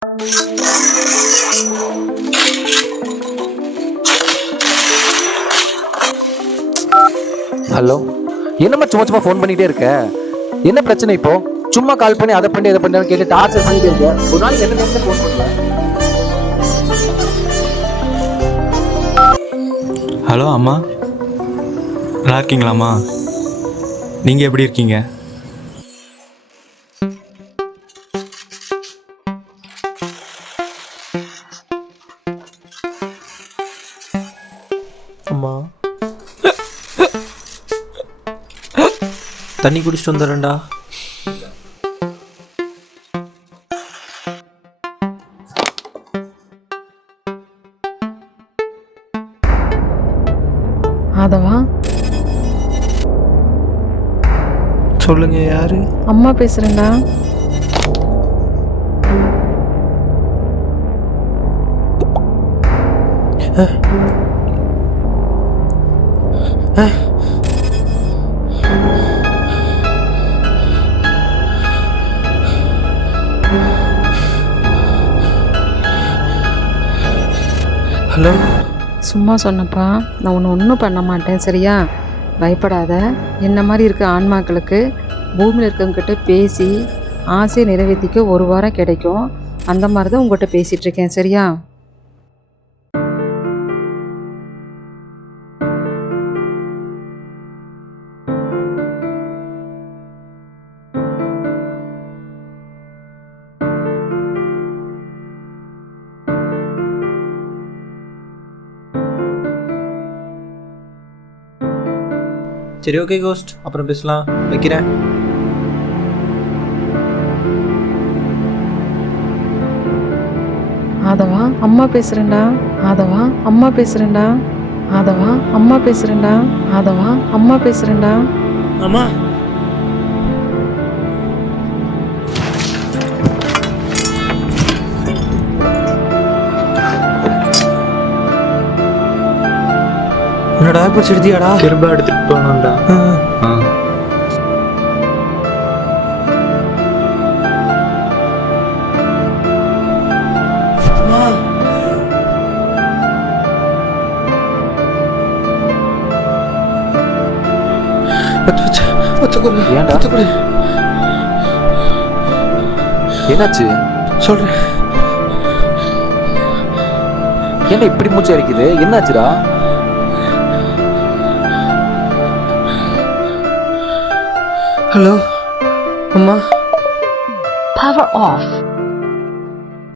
Hello. என்னம்மா சும்மா சும்மா ஃபோன் பண்ணிட்டே இருக்க? என்ன பிரச்சனை இப்போ? சும்மா கால் பண்ணி அதை பண்ணி இதை பண்ணி கேட்டு டார்ச்சர் பண்ணிட்டே இருக்க. ஒரு நாளைக்கு எத்தனை நேரத்துல ஃபோன் பண்ணுவேன்? ஹலோ அம்மா, நல்லா இருக்கீங்களாம்மா? நீங்கள் எப்படி இருக்கீங்க? அம்மா, தண்ணி குடிச்சிட்டு வந்துடுறேன்டா. ஆதவா, சொல்லுங்க, யாரு? அம்மா பேசுறேன்டா. ஹலோ. சும்மா சொன்னப்பா, நான் உன்னை ஒன்றும் பண்ண மாட்டேன், சரியா? பயப்படாத. என்ன மாதிரி இருக்க ஆன்மாக்களுக்கு பூமியில் இருக்கவங்ககிட்ட பேசி ஆசையை நிறைவேற்றிக்க ஒரு வாரம் கிடைக்கும். அந்த மாதிரி தான் உங்கள்கிட்ட பேசிகிட்டு இருக்கேன், சரியா? சரி, ஓகே கோஸ்ட், அப்புறம் பேசலாம். வைக்கிறேன். ஆதவா, அம்மா பேசுறேன்டா. ஆதவா, அம்மா பேசுறேன்டா. ஆதவா, அம்மா பேசுறேன்டா. ஆதவா, அம்மா பேசுறேன்டா. அம்மா. என்னடா இப்போ செடுத்தியாடா? திரும்ப எடுத்துகிட்டு போகணும்டா. ஏன்டா? என்னாச்சு? சொல்றேன். ஏன்டா இப்படி மூச்சு அடிக்குது? என்னாச்சுடா? ஹலோ அம்மா. Power off.